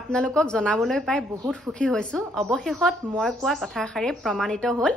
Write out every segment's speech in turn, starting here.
আপোনালোকক জনাবলৈ পাই বহুত সুখী হৈছো। অৱশেষত মই কোৱা কথাষাৰে প্ৰমাণিত হ'ল,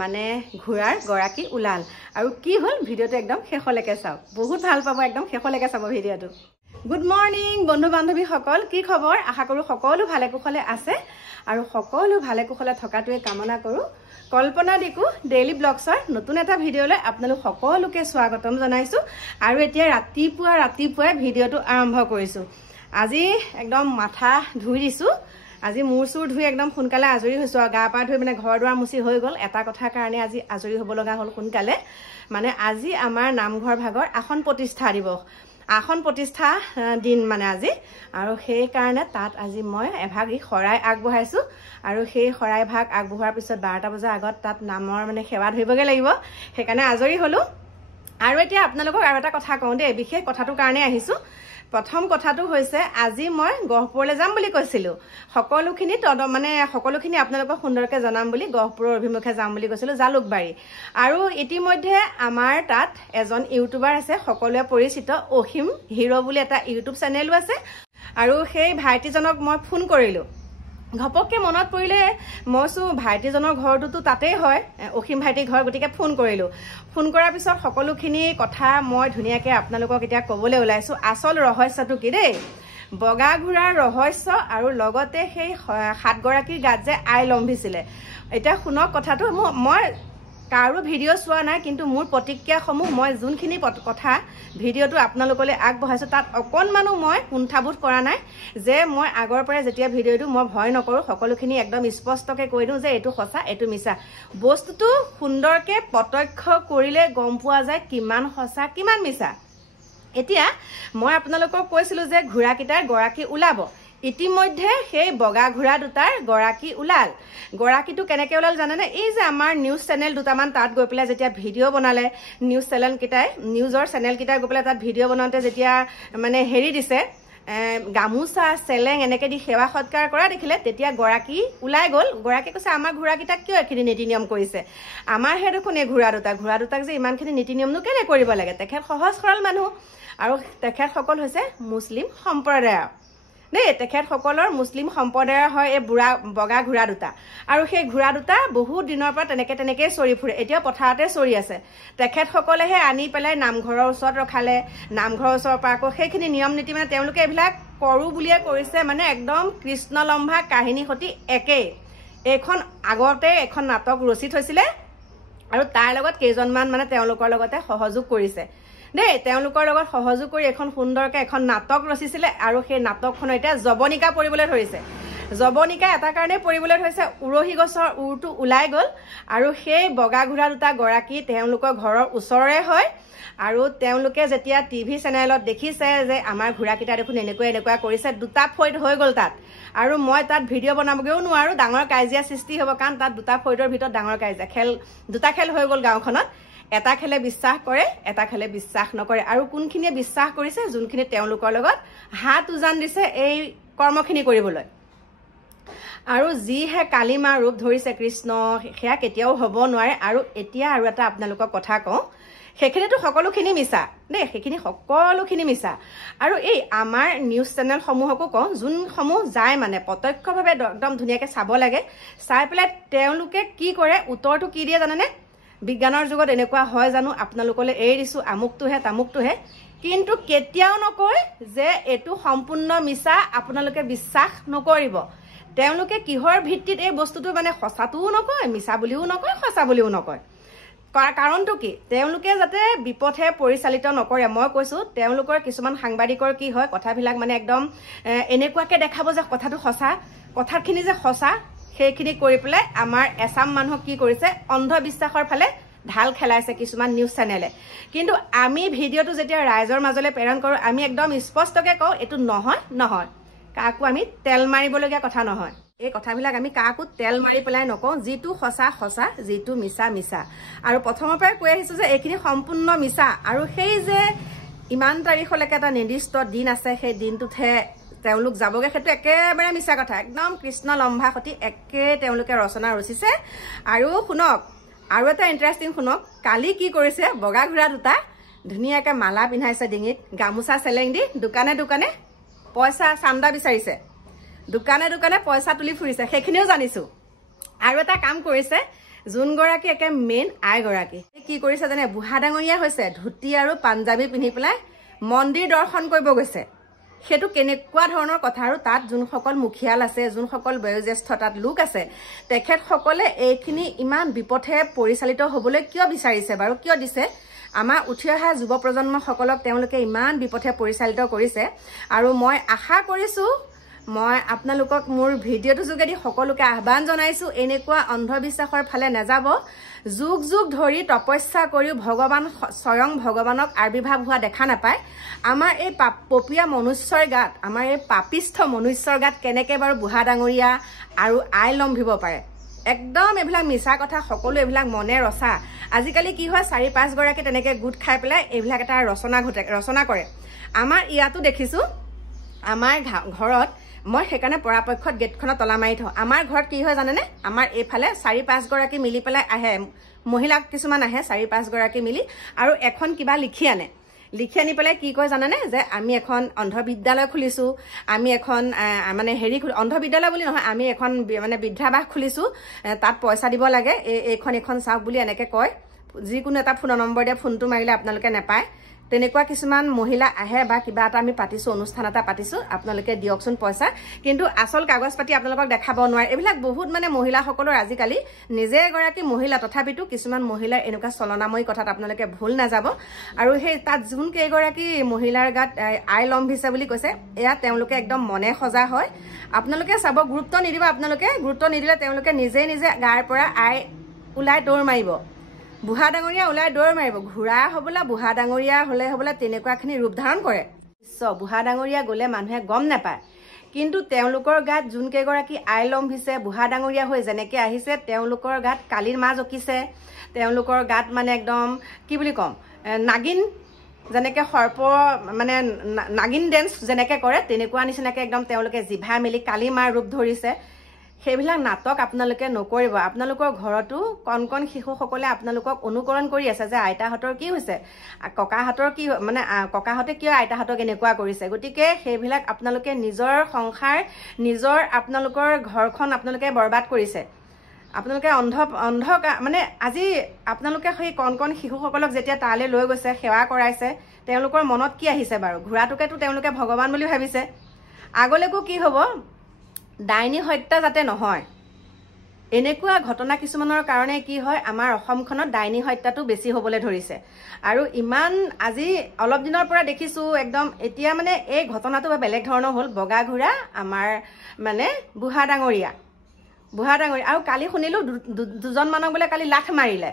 মানে ঘোঁৰাৰ গৰাকী ওলাল। আৰু কি হ'ল ভিডিঅ'টো একদম শেষলৈকে চাওক, বহুত ভাল পাব, একদম শেষলৈকে চাব ভিডিঅ'টো। গুড মৰ্নিং বন্ধু বান্ধৱীসকল, কি খবৰ? আশা কৰোঁ সকলো ভালে কুশলে আছে আৰু সকলো ভালে কুশলে থকাটোৱে কামনা কৰোঁ। কল্পনা দিকু ডেইলি ব্লগছৰ নতুন এটা ভিডিঅ'লৈ আপোনালোক সকলোকে স্বাগতম জনাইছোঁ। আৰু এতিয়া ৰাতিপুৱাই ভিডিঅ'টো আৰম্ভ কৰিছোঁ। আজি একদম মাথা ধুই দিছোঁ, আজি মূৰ চুৰ ধুই একদম সোনকালে আজৰি হৈছোঁ আৰু গা পা ধুই মানে ঘৰ দুৱাৰ মুচি হৈ গ'ল। এটা কথাৰ কাৰণে আজি আজৰি হ'ব লগা হ'ল সোনকালে, মানে আজি আমাৰ নামঘৰ ভাগৰ আসন প্ৰতিষ্ঠা দিৱস, আসন প্ৰতিষ্ঠা দিন মানে আজি। আৰু সেইকাৰণে তাত আজি মই এভাগ শৰাই আগবঢ়াইছোঁ আৰু সেই শৰাই ভাগ আগবঢ়োৱাৰ পিছত 12টা বজাৰ আগত তাত নামৰ মানে সেৱা ধৰিবগৈ লাগিব, সেইকাৰণে আজৰি হ'লোঁ। আৰু এতিয়া আপোনালোকক আৰু এটা কথা কওঁ দেই, বিশেষ কথাটোৰ কাৰণে আহিছোঁ। প্ৰথম কথাটো হৈছে, আজি মই গহপুৰলৈ যাম বুলি কৈছিলোঁ, সকলোখিনি আপোনালোকক সুন্দৰকৈ জনাম বুলি গহপুৰৰ অভিমুখে যাম বুলি কৈছিলোঁ, জালুকবাৰী। আৰু ইতিমধ্যে আমাৰ তাত এজন ইউটিউবাৰ আছে, সকলোৱে পৰিচিত, অসীম হিৰো বুলি এটা ইউটিউব চেনেলো আছে। আৰু সেই ভাইটিজনক মই ফোন কৰিলোঁ, ঘপককৈ মনত পৰিলে, মইছো ভাইটিজনৰ ঘৰটোতো তাতেই হয়, অসীম ভাইটিৰ ঘৰ, গতিকে ফোন কৰিলোঁ। ফোন কৰাৰ পিছত সকলোখিনি কথা মই ধুনীয়াকৈ আপোনালোকক এতিয়া ক'বলৈ ওলাইছোঁ। আচল ৰহস্যটো কি দেই, বগা ঘোঁৰাৰ ৰহস্য আৰু লগতে সেই 7গৰাকীৰ গাত যে আই লম্ভিছিলে। এতিয়া শুনক কথাটো, মই কাৰো ভিডিঅ' চোৱা নাই, কিন্তু মোৰ প্ৰতিক্ৰিয়াসমূহ মই যোনখিনি কথা ভিডিঅ'টো আপোনালোকলৈ আগবঢ়াইছোঁ তাত অকণমানো মই কুণ্ঠাবোধ কৰা নাই, যে মই আগৰ পৰাই যেতিয়া ভিডিঅ'টো মই ভয় নকৰোঁ, সকলোখিনি একদম স্পষ্টকৈ কৈ দিওঁ যে এইটো সঁচা এইটো মিছা। বস্তুটো সুন্দৰকৈ প্ৰত্যক্ষ কৰিলে গম পোৱা যায় কিমান সঁচা কিমান মিছা। এতিয়া মই আপোনালোকক কৈছিলোঁ যে ঘোঁৰাকেইটাৰ গৰাকী ওলাব, ইতিমধ্যে সেই বগা ঘোঁৰা দুটাৰ গৰাকী ওলাল। গৰাকীটো কেনেকৈ ওলাল জানেনে? এই যে আমাৰ নিউজ চেনেল দুটামান তাত গৈ পেলাই যেতিয়া ভিডিঅ' বনালে, নিউজৰ চেনেলকেইটাই গৈ পেলাই তাত ভিডিঅ' বনাওঁতে যেতিয়া মানে হেৰি দিছে, গামোচা চেলেং এনেকৈ দি সেৱা সৎকাৰ কৰা দেখিলে, তেতিয়া গৰাকী ওলাই গ'ল। গৰাকীয়ে কৈছে, আমাৰ ঘোঁৰাকেইটাক কিয় এইখিনি নীতি নিয়ম কৰিছে? আমাৰহে দেখোন এই ঘোঁৰা দুটাক যে ইমানখিনি নীতি নিয়মনো কেলৈ কৰিব লাগে? তেখেত সহজ সৰল মানুহ আৰু তেখেতসকল হৈছে মুছলিম সম্প্ৰদায়ৰ দেই, তেখেতসকলৰ মুছলিম সম্প্ৰদায়ৰ হয় এই বগা ঘোঁৰা দুটা। আৰু সেই ঘোঁৰা দুটা বহুত দিনৰ পৰা তেনেকেই চৰি ফুৰে, এতিয়াও পথাৰতে চৰি আছে। তেখেতসকলেহে আনি পেলাই নামঘৰৰ ওচৰত ৰখালে, নামঘৰৰ ওচৰৰ পৰা আকৌ সেইখিনি নিয়ম নীতি মানে তেওঁলোকে এইবিলাক কৰোঁ বুলিয়ে কৰিছে, মানে একদম কৃষ্ণলম্ভা কাহিনী সতি একেই। এইখন আগতে এখন নাটক ৰচি থৈছিলে আৰু তাৰ লগত কেইজনমান মানে তেওঁলোকৰ লগতে সহযোগ কৰিছে দেই, তেওঁলোকৰ লগত সহযোগ কৰি এখন সুন্দৰকৈ এখন নাটক ৰচিছিলে। আৰু সেই নাটকখনৰ এতিয়া জৱনিকা পৰিবলৈ ধৰিছে। জৱনিকা এটা কাৰণেই পৰিবলৈ ধৰিছে, উৰহী গছৰ উৰটো ওলাই গ'ল আৰু সেই বগা ঘোঁৰা দুটা গৰাকী তেওঁলোকৰ ঘৰৰ ওচৰৰে হয়। আৰু তেওঁলোকে যেতিয়া টিভি চেনেলত দেখিছে যে আমাৰ ঘোঁৰাকেইটা দেখোন এনেকুৱা কৰিছে, দুটা ফৈদ হৈ গ'ল তাত। আৰু মই তাত ভিডিঅ' বনাবগৈও নোৱাৰোঁ, ডাঙৰ কাজিয়া সৃষ্টি হ'ব, কাৰণ তাত দুটা ফৈদৰ ভিতৰত ডাঙৰ কাজিয়া, দুটা খেল হৈ গ'ল গাঁওখনত। এটা খেলে বিশ্বাস কৰে, এটা খেলে বিশ্বাস নকৰে। আৰু কোনখিনিয়ে বিশ্বাস কৰিছে, যোনখিনি তেওঁলোকৰ লগত হাত উজান দিছে এই কৰ্মখিনি কৰিবলৈ। আৰু যিহে কালিমা ৰূপ ধৰিছে কৃষ্ণ, সেয়া কেতিয়াও হ'ব নোৱাৰে। আৰু এতিয়া আৰু এটা আপোনালোকক কথা কওঁ, সেইখিনিতো সকলোখিনি মিছা দেই, সেইখিনি সকলোখিনি মিছা। আৰু এই আমাৰ নিউজ চেনেলসমূহকো কওঁ, যোনসমূহ যায় মানে প্ৰত্যক্ষভাৱে একদম ধুনীয়াকৈ চাব লাগে, চাই পেলাই তেওঁলোকে কি কৰে, উত্তৰটো কি দিয়ে জানেনে? বিজ্ঞানৰ যুগত এনেকুৱা হয় জানো, আপোনালোকলৈ এৰি দিছোঁ, আমুকটোহে তামুকটোহে, কিন্তু কেতিয়াও নকয় যে এইটো সম্পূৰ্ণ মিছা, আপোনালোকে বিশ্বাস নকৰিব। তেওঁলোকে কিহৰ ভিত্তিত এই বস্তুটো মানে সঁচাটোও নকয়, মিছা বুলিও নকয়, সঁচা বুলিও নকয়। কাৰণটো কি? তেওঁলোকে যাতে বিপথে পৰিচালিত নকৰে। মই কৈছোঁ, তেওঁলোকৰ কিছুমান সাংবাদিকৰ কি হয়, কথাবিলাক মানে একদম এনেকুৱাকৈ দেখাব যে কথাটো সঁচা, কথাখিনি যে সঁচা, সেইখিনি কৰি পেলাই আমাৰ এচাম মানুহক কি কৰিছে, অন্ধবিশ্বাসৰ ফালে ঢাল খেলাইছে কিছুমান নিউজ চেনেলে। কিন্তু আমি ভিডিঅ'টো যেতিয়া ৰাইজৰ মাজলৈ প্ৰেৰণ কৰোঁ, আমি একদম স্পষ্টকৈ কওঁ, এইটো নহয়। কাকো আমি তেল মাৰিবলগীয়া কথা নহয়। এই কথাবিলাক আমি কাকো তেল মাৰি পেলাই নকওঁ, যিটো সঁচা, যিটো মিছা। আৰু প্ৰথমৰ পৰাই কৈ আহিছোঁ যে এইখিনি সম্পূৰ্ণ মিছা। আৰু সেই যে ইমান তাৰিখলৈকে এটা নিৰ্দিষ্ট দিন আছে, সেই দিনটোতহে তেওঁলোক যাবগৈ, সেইটো একেবাৰে মিছা কথা, একদম কৃষ্ণ লম্ভা সতি তেওঁলোকে ৰচনা ৰচিছে। আৰু শুনক, আৰু এটা ইণ্টাৰেষ্টিং শুনক, কালি কি কৰিছে, বগা ঘোঁৰা দুটা ধুনীয়াকৈ মালা পিন্ধাইছে ডিঙিত, গামোচা চেলেং দি দোকানে দোকানে পইচা চান্দা বিচাৰিছে। দোকানে দোকানে পইচা তুলি ফুৰিছে সেইখিনিও জানিছো আৰু এটা কাম কৰিছে যোনগৰাকী একে মেইন আইগৰাকী কি কৰিছে জানে বুঢ়া ডাঙৰীয়া হৈছে ধুতি আৰু পাঞ্জাবী পিন্ধি পেলাই মন্দিৰ দৰ্শন কৰিব গৈছে সেইটো কেনেকুৱা ধৰণৰ কথা আৰু তাত যোনসকল মুখিয়াল আছে যোনসকল বয়োজ্যেষ্ঠ তাত লোক আছে তেখেতসকলে এইখিনি ইমান বিপথে পৰিচালিত হ'বলৈ কিয় বিচাৰিছে বাৰু কিয় দিছে আমাৰ উঠি অহা যুৱ প্ৰজন্মসকলক তেওঁলোকে ইমান বিপথে পৰিচালিত কৰিছে আৰু মই আশা কৰিছো মই আপোনালোকক মোৰ ভিডিঅ'টো যোগেদি সকলোকে আহ্বান জনাইছো এনেকুৱা অন্ধবিশ্বাসৰ ফালে নাযাব যুগ যুগ ধৰি তপস্যা কৰিও ভগৱান স্বয়ং ভগৱানক আবিৰ্ভাৱ হোৱা দেখা নাপায় আমাৰ এই পপিয়া মনুষ্যৰ গাত আমাৰ এই পাপিষ্ঠ মনুষ্যৰ গাত কেনেকে বাৰু বুঢ়া ডাঙৰীয়া আৰু আই লম্ভিব পাৰে একদম এইবিলাক মিছা কথা সকলো এইবিলাক মনে ৰচা আজিকালি কি হয় 4-5 গৰাকী তেনেকে গুট খাই পেলাই এইবিলাক এটা ৰচনা কৰে আমাৰ ইয়াতো দেখিছো আমাৰ ঘৰত মই সেইকাৰণে পৰাপক্ষত গেটখনত তলা মাৰি থওঁ আমাৰ ঘৰত কি হয় জানেনে আমাৰ এইফালে 4-5 গৰাকী মিলি পেলাই আহে মহিলা কিছুমান আহে 4-5 গৰাকী মিলি আৰু এখন কিবা লিখি আনি পেলাই কি কয় জানেনে যে আমি এখন অন্ধবিদ্যালয় খুলিছো আমি এখন মানে হেৰি অন্ধবিদ্যালয় বুলি নহয় আমি এখন মানে বৃদ্ধাবাস খুলিছো তাত পইচা দিব লাগে এখন চাওক বুলি এনেকে কয় যিকোনো এটা ফোন নম্বৰ দিয়ে ফোনটো মাৰিলে আপোনালোকে নাপায় তেনেকুৱা কিছুমান মহিলা আহে বা কিবা এটা আমি পাতিছো অনুষ্ঠান এটা পাতিছো আপোনালোকে দিয়কচোন পইচা কিন্তু আসল কাগজ পাতি আপোনালোকক দেখাব নোৱাৰে এইবিলাক বহুত মানে মহিলাসকলৰ আজিকালি নিজে এগৰাকী মহিলা তথাপিতো কিছুমান মহিলাৰ এনেকুৱা চলনাময়ী কথাত আপোনালোকে ভুল নাযাব আৰু সেই তাত যোন কেইগৰাকী মহিলাৰ গাত আই লম্ভিছে বুলি কৈছে এয়া তেওঁলোকে একদম মনে সজা হয় আপোনালোকে চাব গুৰুত্ব নিদিব আপোনালোকে গুৰুত্ব নিদিলে তেওঁলোকে নিজে গাৰ পৰা আই ওলাই দৌৰ মাৰিব বুঢ়া ডাঙৰীয়া ওলাই দৌৰ মাৰিব ঘোঁৰা হবলা বুঢ়া ডাঙৰীয়া হলে হবলা তেনেকুৱাখিনি ৰূপ ধাৰণ কৰে বুঢ়া ডাঙৰীয়া গলে মানুহে গম নাপায় কিন্তু তেওঁলোকৰ গাত যোন কেইগৰাকী আই লম্ভিছে বুঢ়া ডাঙৰীয়া হৈ যেনেকে আহিছে তেওঁলোকৰ গাত কালিৰ মা জকিছে তেওঁলোকৰ গাত মানে একদম কি বুলি কম নাগিন যেনেকে সৰ্প মানে নাগিন ডেন্স যেনেকে কৰে তেনেকুৱা নিচিনাকে একদম তেওঁলোকে জিভা মেলি কালি মাৰ ৰূপ ধৰিছে সেইবিলাক নাটক আপোনালোকে নকৰিব আপোনালোকৰ ঘৰতো কণ শিশুসকলে আপোনালোকক অনুকৰণ কৰি আছে যে আইতাহঁতৰ কি হৈছে ককাহঁতৰ কি মানে ককাহঁতে কিয় আইতাহঁতক এনেকুৱা কৰিছে গতিকে সেইবিলাক আপোনালোকে নিজৰ সংসাৰ নিজৰ আপোনালোকৰ ঘৰখন আপোনালোকে বৰবাদ কৰিছে আপোনালোকে অন্ধ মানে আজি আপোনালোকে সেই কণ শিশুসকলক যেতিয়া তালৈ লৈ গৈছে সেৱা কৰাইছে তেওঁলোকৰ মনত কি আহিছে বাৰু ঘোঁৰাটোকেতো তেওঁলোকে ভগৱান বুলি ভাবিছে আগলৈকো কি হ'ব ডাইনী হত্যা যাতে নহয় এনেকুৱা ঘটনা কিছুমানৰ কাৰণে কি হয় আমাৰ অসমখনত ডাইনী হত্যাটো বেছি হ'বলৈ ধৰিছে আৰু ইমান আজি অলপ দিনৰ পৰা দেখিছো একদম এতিয়া মানে এই ঘটনাটো বেলেগ ধৰণৰ হ'ল বগা ঘোঁৰা আমাৰ মানে বুঢ়া ডাঙৰীয়া আৰু কালি শুনিলো দুজন মানুহ বোলে কালি লাঠ মাৰিলে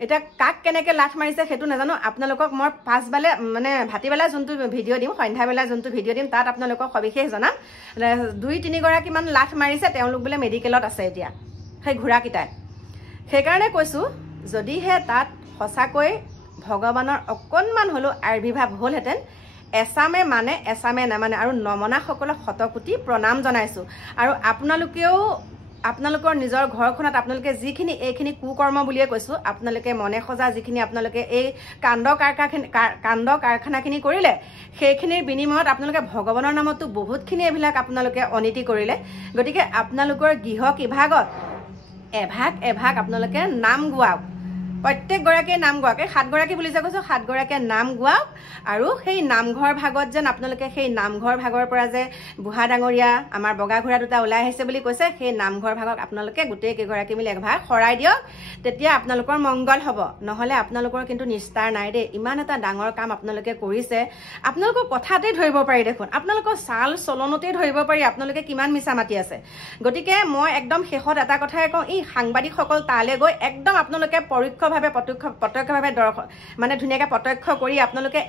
এটা কাক কেনেকে লাঠ মাৰিছে সেইটো নাজানো আপোনালোকক মই পাছবালে মানে ভাটিবেলা যোনটো ভিডিঅ' দিম সন্ধ্যাবেলা যোনটো ভিডিঅ' দিম তাত আপোনালোকক সবিশেষ জনাম 2-3 গৰাকী মান লাঠ মাৰিছে তেওঁলোক বোলে মেডিকেলত আছে এতিয়া সেই ঘোঁৰাকেইটাই সেইকাৰণে কৈছো যদিহে তাত সঁচাকৈ ভগৱানৰ অকণমান হ'লেও আবিৰ্ভাৱ হ'লহেঁতেন এছামে মানে এছামে নামানে আৰু নমনাসকলক শতকোটি প্ৰণাম জনাইছো আৰু আপোনালোকেও আপোনালোকৰ নিজৰ ঘৰখনত আপোনালোকে যিখিনি এইখিনি কুকৰ্ম বুলিয়ে কৈছো আপোনালোকে মনে সজা যিখিনি আপোনালোকে এই কাণ্ড কাৰখানাখিনি কৰিলে সেইখিনিৰ বিনিময়ত আপোনালোকে ভগৱানৰ নামতো বহুতখিনি এইবিলাক আপোনালোকে অনীতি কৰিলে গতিকে আপোনালোকৰ গৃহ কিভাগত এভাগ আপোনালোকে নাম গোৱাওক প্ৰত্যেক গৰাকীয়ে নাম গোৱাওক 7 গৰাকী বুলি যে কৈছো 7 গৰাকীয়ে নাম গোৱাওক আৰু সেই নামঘৰ ভাগত যেন আপোনালোকে সেই নামঘৰ ভাগৰ পৰা যে বুঢ়া ডাঙৰীয়া আমাৰ বগা ঘোঁৰা দুটা ওলাই আহিছে বুলি কৈছে সেই নামঘৰ ভাগক আপোনালোকে গোটেই কেইগৰাকী মিলি একভাগ শৰাই দিয়ক তেতিয়া আপোনালোকৰ মংগল হ'ব নহলে আপোনালোকৰ কিন্তু নিস্তাৰ নাই দেই ইমান এটা ডাঙৰ কাম আপোনালোকে কৰিছে আপোনালোকৰ কথাতে ধৰিব পাৰি দেখোন আপোনালোকৰ চাল চলনতে ধৰিব পাৰি আপোনালোকে কিমান মিছা মাতি আছে গতিকে মই একদম শেষত এটা কথাই কওঁ এই সাংবাদিকসকল তালে গৈ একদম আপোনালোকে পৰোক্ষভাৱে প্ৰত্যক্ষভাৱে মানে ধুনীয়াকৈ প্ৰত্যক্ষ কৰি আপোনালোকে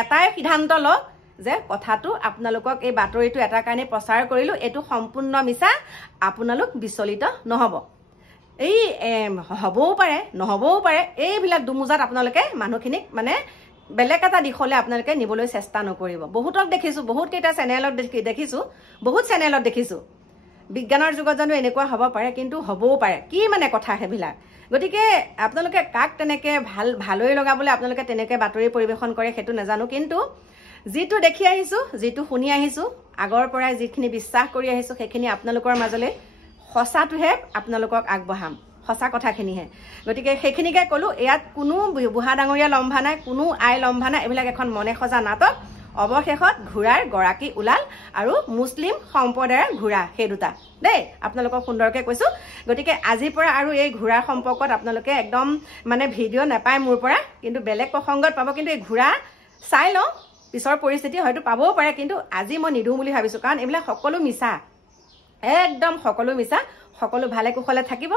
এটাই সিদ্ধান্ত লওক যে কথাটো আপোনালোকক এই বাতৰিটো এটা কাৰণে প্ৰচাৰ কৰিলো এইটো সম্পূৰ্ণ মিছা আপোনালোক বিচলিত নহব এই হ'বও পাৰে নহবও পাৰে এইবিলাক দুমুজাত আপোনালোকে মানুহখিনিক মানে বেলেগ এটা দিশলৈ আপোনালোকে নিবলৈ চেষ্টা নকৰিব বহুতক দেখিছো বহুত কেইটা চেনেলত দেখিছো বহুত চেনেলত দেখিছো বিজ্ঞানৰ যুগত জানো এনেকুৱা হ'ব পাৰে কিন্তু হ'বও পাৰে কি মানে কথা সেইবিলাক গতিকে আপোনালোকে কাক তেনেকে ভালই লগাবলৈ আপোনালোকে তেনেকে বাতৰি পৰিবেশন কৰে সেইটো নাজানো কিন্তু যিটো দেখি আহিছোঁ, যিটো শুনি আহিছোঁ, আগৰ পৰাই যিখিনি বিশ্বাস কৰি আহিছোঁ, সেইখিনি আপোনালোকৰ মাজলৈ সঁচাটোহে আপোনালোকক আগবঢ়াম, সঁচা কথাখিনিহে। গতিকে সেইখিনিকে ক'লোঁ। ইয়াত কোনো বুঢ়া ডাঙৰীয়া লম্ভা নাই, কোনো আই লম্ভা নাই, এইবিলাক এখন মনে সজা নাটক। অৱশেষত ঘোঁৰাৰ গৰাকী ওলাল আৰু মুছলিম সম্প্ৰদায়ৰ ঘোঁৰা, সেই দুটা দেই। আপোনালোকক সুন্দৰকৈ কৈছোঁ। গতিকে আজিৰ পৰা আৰু এই ঘোঁৰাৰ সম্পৰ্কত আপোনালোকে একদম মানে ভিডিঅ' নাপায় মোৰ পৰা, কিন্তু বেলেগ প্ৰসংগত পাব। কিন্তু এই ঘোঁৰা চাই লওঁ, পিছৰ পৰিস্থিতি হয়তো পাবও পাৰে, কিন্তু আজি মই নিদিওঁ বুলি ভাবিছোঁ। কাৰণ এইবিলাক সকলো মিছা, একদম সকলো মিছা। সকলো ভালে কুশলে থাকিব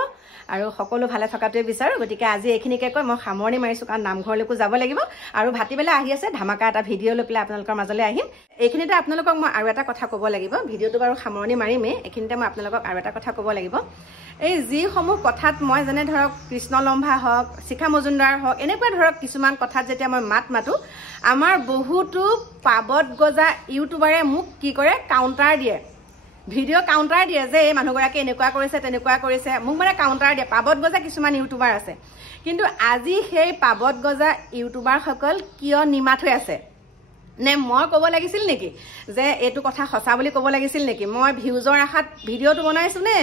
আৰু সকলো ভালে থকাটোৱে বিচাৰোঁ। গতিকে আজি এইখিনিকে কৈ মই সামৰণি মাৰিছোঁ, কাৰণ নামঘৰলৈকো যাব লাগিব আৰু ভাতিবেলা আহি আছে ধামাকা এটা ভিডিঅ' লৈ পেলাই আপোনালোকৰ মাজলৈ আহিম। এইখিনিতে আপোনালোকক মই আৰু এটা কথা ক'ব লাগিব। ভিডিঅ'টো বাৰু সামৰণি মাৰিমেই, এইখিনিতে মই আপোনালোকক আৰু এটা কথা ক'ব লাগিব। এই যিসমূহ কথাত মই যেনে ধৰক কৃষ্ণ লম্ভা হওক, শিখা মজুমদাৰ হওক, এনেকুৱা ধৰক কিছুমান কথাত যেতিয়া মই মাত মাতোঁ, আমাৰ বহুতো পাবত গজা ইউটিউবাৰে মোক কি কৰে, কাউণ্টাৰ দিয়ে, ভিডিঅ' কাউণ্টাৰ দিয়ে যে এই মানুহগৰাকী এনেকুৱা কৰিছে, তেনেকুৱা কৰিছে, মোক মানে কাউণ্টাৰ দিয়ে। পাবত গজা কিছুমান ইউটিউবাৰ আছে, কিন্তু আজি সেই পাবত গজা ইউটিউবাৰসকল কিয় নিমাত হৈ আছে? নে মই ক'ব লাগিছিল নেকি যে এইটো কথা সঁচা বুলি ক'ব লাগিছিল নেকি? মই ভিউজৰ আশাত ভিডিঅ'টো বনাইছোঁ নে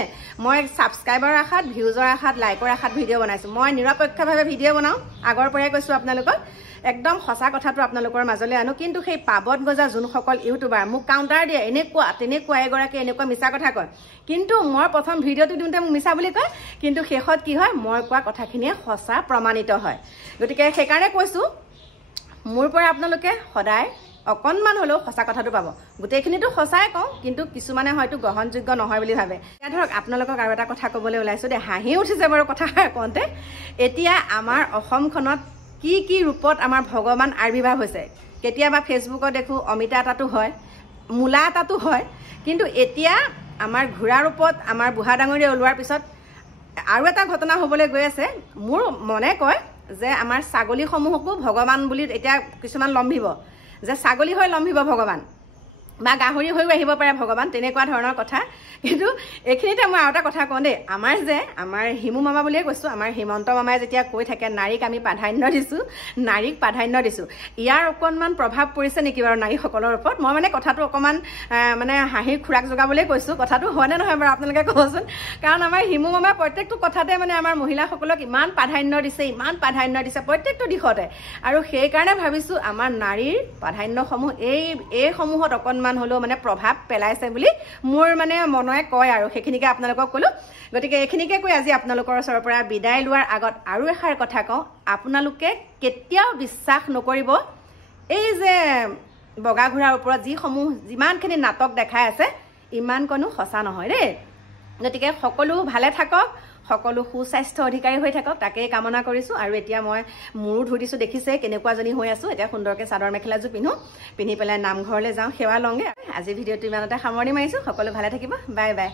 মই ছাবস্ক্ৰাইবাৰৰ আশাত, ভিউজৰ আশাত, লাইকৰ আশাত ভিডিঅ' বনাইছোঁ? মই নিৰপেক্ষভাৱে ভিডিঅ' বনাওঁ, আগৰ পৰাই কৈছোঁ আপোনালোকক। একদম সঁচা কথাটো আপোনালোকৰ মাজলৈ আনো। কিন্তু সেই পাবত গজা যোনসকল ইউটিউবাৰ মোক কাউণ্টাৰ দিয়ে, এনেকুৱা তেনেকুৱা, এগৰাকী এনেকুৱা মিছা কথা কয়, কিন্তু মই প্ৰথম ভিডিঅ'টো দিওঁতে মোক মিছা বুলি কয়, কিন্তু শেষত কি হয়, মই কোৱা কথাখিনিয়ে সঁচা প্ৰমাণিত হয়। গতিকে সেইকাৰণে কৈছোঁ, মোৰ পৰা আপোনালোকে সদায় অকণমান হ'লেও সঁচা কথাটো পাব। গোটেইখিনিতো সঁচাই কওঁ, কিন্তু কিছুমানে হয়তো গ্ৰহণযোগ্য নহয় বুলি ভাবে। এতিয়া ধৰক আপোনালোকক আৰু এটা কথা ক'বলৈ ওলাইছোঁ দেই, হাঁহি উঠিছে বাৰু কথা কওঁতে। এতিয়া আমাৰ অসমখনত কি কি ৰূপত আমাৰ ভগৱান আৱিৰ্ভাৱ হৈছে। কেতিয়াবা ফেচবুকত দেখোঁ অমিতা এটাতো হয়, মূলা এটাতো হয়, কিন্তু এতিয়া আমাৰ ঘোঁৰা ৰূপত আমাৰ বুঢ়া ডাঙৰীয়া ওলোৱাৰ পিছত আৰু এটা ঘটনা হ'বলৈ গৈ আছে। মোৰ মনে কয় যে আমাৰ ছাগলীসমূহকো ভগৱান বুলি এতিয়া কিছুমান লম্ভিব, যে ছাগলী হৈ লম্ভিব ভগৱান, বা গাহৰি হৈও আহিব পাৰে ভগৱান, তেনেকুৱা ধৰণৰ কথা। কিন্তু এইখিনিতে মই আৰু এটা কথা কওঁ দেই, আমাৰ হিমু মামা বুলিয়ে কৈছোঁ, আমাৰ হিমন্ত মামাই যেতিয়া কৈ থাকে নাৰীক আমি প্ৰাধান্য দিছোঁ, নাৰীক প্ৰাধান্য দিছোঁ, ইয়াৰ অকণমান প্ৰভাৱ পৰিছে নেকি বাৰু নাৰীসকলৰ ওপৰত? মই মানে কথাটো অকণমান মানে হাঁহিৰ খোৰাক যোগাবলৈ কৈছোঁ। কথাটো হয়নে নহয় বাৰু আপোনালোকে ক'বচোন? কাৰণ আমাৰ হিমু মামাই প্ৰত্যেকটো কথাতে মানে আমাৰ মহিলাসকলক ইমান প্ৰাধান্য দিছে, ইমান প্ৰাধান্য দিছে প্ৰত্যেকটো দিশতে। আৰু সেইকাৰণে ভাবিছোঁ আমাৰ নাৰীৰ প্ৰাধান্যসমূহ এইসমূহত অকণমান হ'লেও মানে প্ৰভাৱ পেলাইছে বুলি মোৰ মানে মনে কয়, আৰু সেইখিনিকে আপোনালোকক ক'লোঁ। গতিকে এইখিনিকে কৈ আজি আপোনালোকৰ ওচৰৰ পৰা বিদায় লোৱাৰ আগত আৰু এষাৰ কথা কওঁ, আপোনালোকে কেতিয়াও বিশ্বাস নকৰিব এই যে বগা ঘোঁৰাৰ ওপৰত যিমানখিনি নাটক দেখাই আছে, ইমানকণো সঁচা নহয় দেই। গতিকে সকলো ভালে থাকক, সকলো সুস্বাস্থ্য অধিকাৰী হৈ থাকক, তাকেই কামনা কৰিছোঁ। আৰু এতিয়া মই মূৰো ধুই দিছোঁ, দেখিছে কেনেকুৱাজনী হৈ আছোঁ। এতিয়া সুন্দৰকৈ চাদৰ মেখেলাযোৰ পিন্ধি পেলাই নামঘৰলৈ যাওঁ, সেৱা লওঁগৈ। আজি ভিডিঅ'টো ইমানতে সামৰণি মাৰিছোঁ। সকলো ভালে থাকিব, বাই বাই।